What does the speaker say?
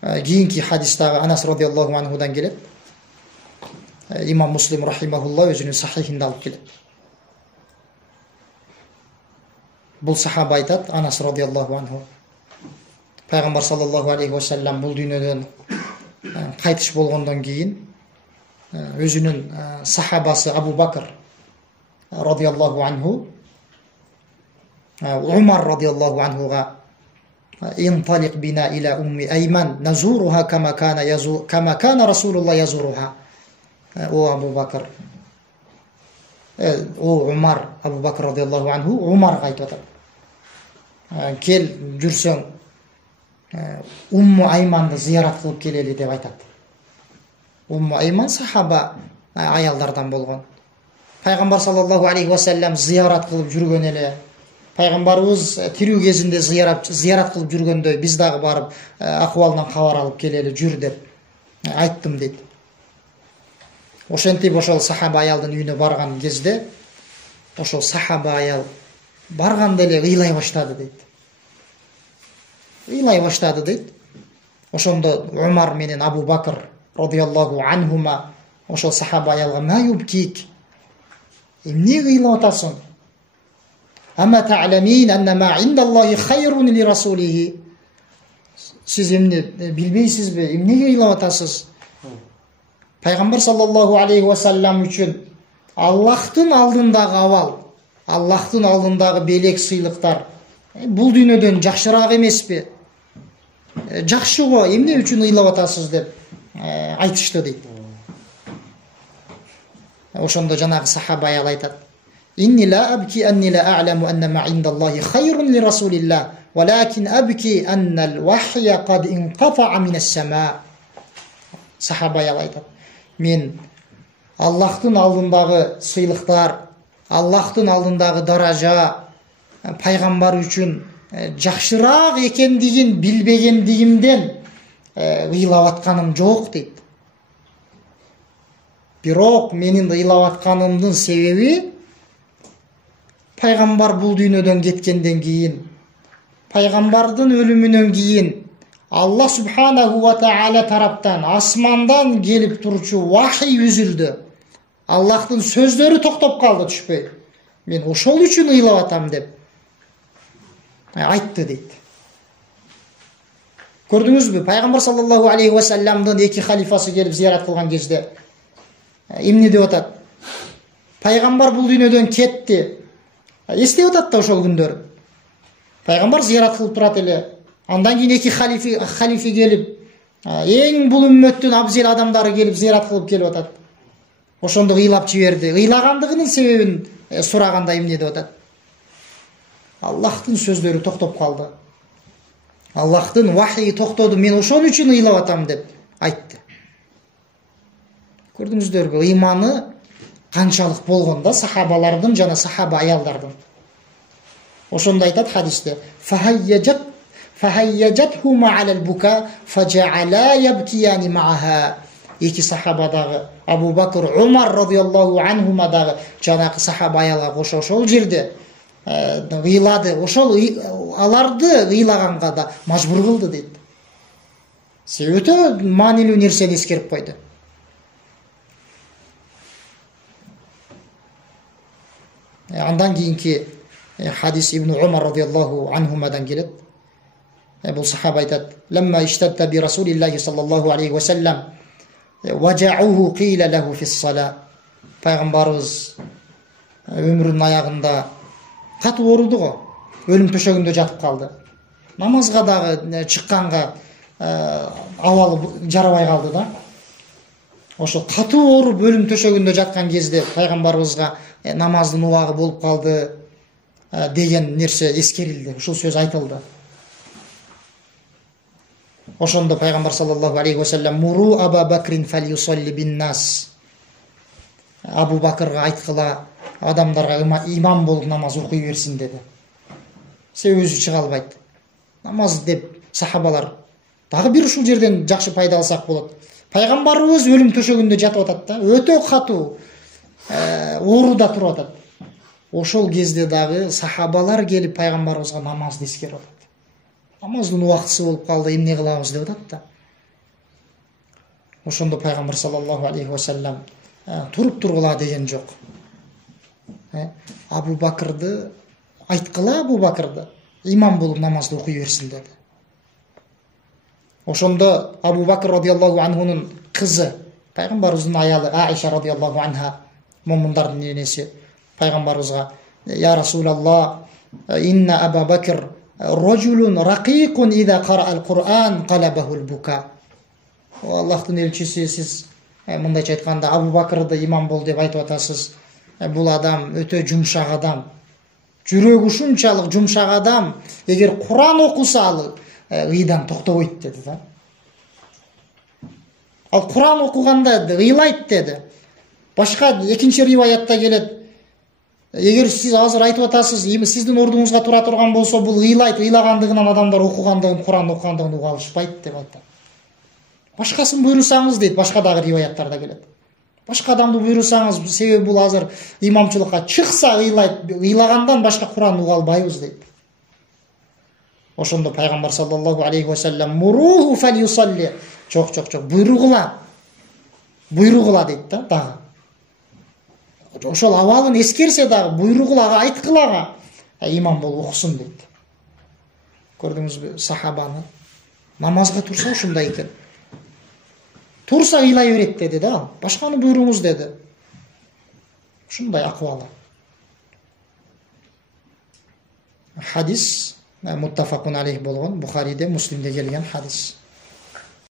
Кийинки хадистагы Анас радиаллаху анхудан келет. Имам Муслим рахимахулла өзүнүн сахихинде алып келет. Бул сахаба айтат, Анас радиаллаху анху, пайгамбар саллаллаху алейхи ва саллям бул дүйнөдөн кайтыш болгондон кийин өзүнүн сахабасы Абу Бакр радиаллаху анху Умар радиаллаху анхуга инталик бина иля умми Айман назуруха кама кана Расулуллах язуруха. О Абу Бакр, о Умар, Абу Бакр радиаллаху анху Умарга айтып атат. Кел жүрсөң Умму Айманды зиярат кылып келели деп айтат. Умму Айман сахаба аялдардан болгон. Пайгамбар саллаллаху алейхи ва саллям зиярат кылып жүргөн эле. Пайгамбарыбыз тирүү кезинде зиярат кылып жүргөндөй биз дагы барып акыбалынан кабар алып келели жүр деп айттым дейт. Ошентип ошол сахаба аялдын үйүнө барган кезде ошол сахаба аял барганда эле ыйлай баштады дейт. Ыйлай баштады дейт. Ошондо Умар менен Абу Бакр радиаллаху анхума ошол сахаба аялга ма юбкик, эмне ыйлап атасың? Ама та'ламин анна ма индаллахи хайрун ли расулихи. Сиз эмне билбейсизби? Эмнеге ыйлап атасыз? Пайгамбар саллаллаху алейхи ва саллям үчүн Аллахтын алдындагы абал, Аллахтын алдындагы белек сыйлыктар бул дүйнөдөн жакшыраак эмеспи? Жакшы го, эмне үчүн ыйлап атасыз деп айтышты дейт. Ошондо жанагы сахаба аял айтат: Инни ла абки анни ла а'ламу анна ма индаллахи хайрун ли расулиллах, валакин абки анна ал-вахья кад инқата'a мин ас-сама. Сахаба аял айтат: Мен Аллахтын алдындагы сыйлыктар, Аллахтын алдындагы даража пайгамбар үчүн жакшыраак экендигин билбегендигимден ыйлап атканым жок дейт. Бирок менин ыйлап атканымдын себеби пайгамбар бул дүйнөдөн кеткенден кийин, пайгамбардын өлүмүнөн кийин Аллах субханаху ва таала тараптан асмандан келип турчу вахий үзүлдү. Аллахтын сөздөрү токтоп калды, түшпөй. Мен ошол үчүн ыйлап атам деп айтты дейт. Көрдүңүзбү? Пайгамбар саллаллаху алейхи ва салламдын эки халифасы келип зиярат кылган кезде эмне деп атат? Пайгамбар бул дүйнөдөн кетти. Эстеп атат да ошол күндөрү. Пайгамбар зиярат кылып турат эле. Андан кийин эки халифе келип, эң бул үммөттүн абзел адамдары келип зиярат кылып келип атат. Ошондо ыйлап жиберди. Ыйлагандыгынын себебин сураганда эмне деп атат? Аллахтын сөздөрү токтоп калды. Аллахтын вахйи токтоду. Мен ошон үчүн ыйлап атам деп айтты. Көрдүңүздөрбү? Ыйманы канчалык болгондо сахабалардын жана сахаба аялдардын. Ошондо айтат хадисте: فهيجتهما على البكاء فجعلا يبكيان معها. Эки сахабадагы Абу Бакр, Умар радиаллаху анхумадагы жанагы сахаба аялга ошол жерде ыйлады. Ошол аларды ыйлаганга да мажбур кылды дейт. Өтө маанилүү нерсени эскерип койду. Андан кийинки хадис Ибн Умар радиаллаху анхумадан келет. Бул сахаба айтат: "Ламма иштадда би Расулиллахи саллаллаху алейхи ва саллям важауху қила лаху фис-сала." Пайгамбарыбыз өмүрүнүн аягында катуу ооруду го, өлүм төшөгүндө жатып калды. Намазга дагы чыкканга абалы жарабай калды да. Ошо катуу ооруп өлүм төшөгүндө жаткан кезде пайгамбарыбызга намаздын убагы болуп калды деген нерсе эскерилди. Ушул сөз айтылды. Ошондо пайгамбар саллаллаху алейхи ва саллям: "Муру Аба Бакрин фалюсалли бин-нас." Абу Бакрга айткыла, адамдарга имам болуп намаз окуй берсин деди. Себеби өзү чыга албайт. Намаз деп сахабалар дагы бир ушул жерден жакшы пайда алсак болот. Пайгамбарыбыз өлүм төшөгүндө жатып атат да, өтө катуу ооруда туруп атат. Ошол кезде дагы сахабалар келип пайгамбарыбызга намазды эскерип атат. Намаздын убактысы болуп калды, эмне кылабыз деп атат да. ошондо пайгамбар саллаллаху алейхи вассалам туруп тургула деген жок. Абу Бакырды айткыла, Абу Бакырды имам болуп намазды окуй берсин деди. Ошондо Абу Бакр радиаллаху анхунун кызы, пайгамбарыбыздын аялы Аиша радиаллаху анха, момундардын энеси, пайгамбарыбызга: "Я Расулаллах, инна Абу Бакр рожулун ракикун иза караал Кур'ан қалабахул бука." Аллахтын элчиси, сиз мындайча айтканда Абу Бакрды имам бол деп айтып атасыз. Бул адам өтө жумшак адам. Жүрөгү ушунчалык жумшак адам, эгер Кур'ан окуса ал ыйдан токтобойт деди да. Ал Кур'ан окуганда ыйлайт деди. Башка экинчи риваятта келет. Эгер сиз азыр айтып атасыз, сиздин ордуңузга тура турган болсо, бул ыйлайт, ыйлагандыгынан адамдар окугандыгын, Кур'ан окугандыгын уга алышпайт деп айтат. Башкасын буйрусаңыз дейт, башка дагы риваяттарда келет. Башка адамды буйрусаңыз, себеби бул азыр имамчылыкка чыкса ыйлайт, ыйлагандан башка Кур'ан уга албайбыз дейт. Ошондо пайгамбар саллаллаху алейхи вассалам: "Муруху фалюсалли." Жок, буйругула. Буйругула дейт да дагы. Ошол абалын эскерсе дагы буйругулага, айткылага, имам болуп окусун дейт. Көрдүңүзбү сахабаны? Намазга турса ушундай экен. Турса ыйлай берет деди да. Башканы буйруңуз деди. Ушундай акыбалы. Хадис муттафакун алейх болгон, Бухариде, Муслимде келген хадис.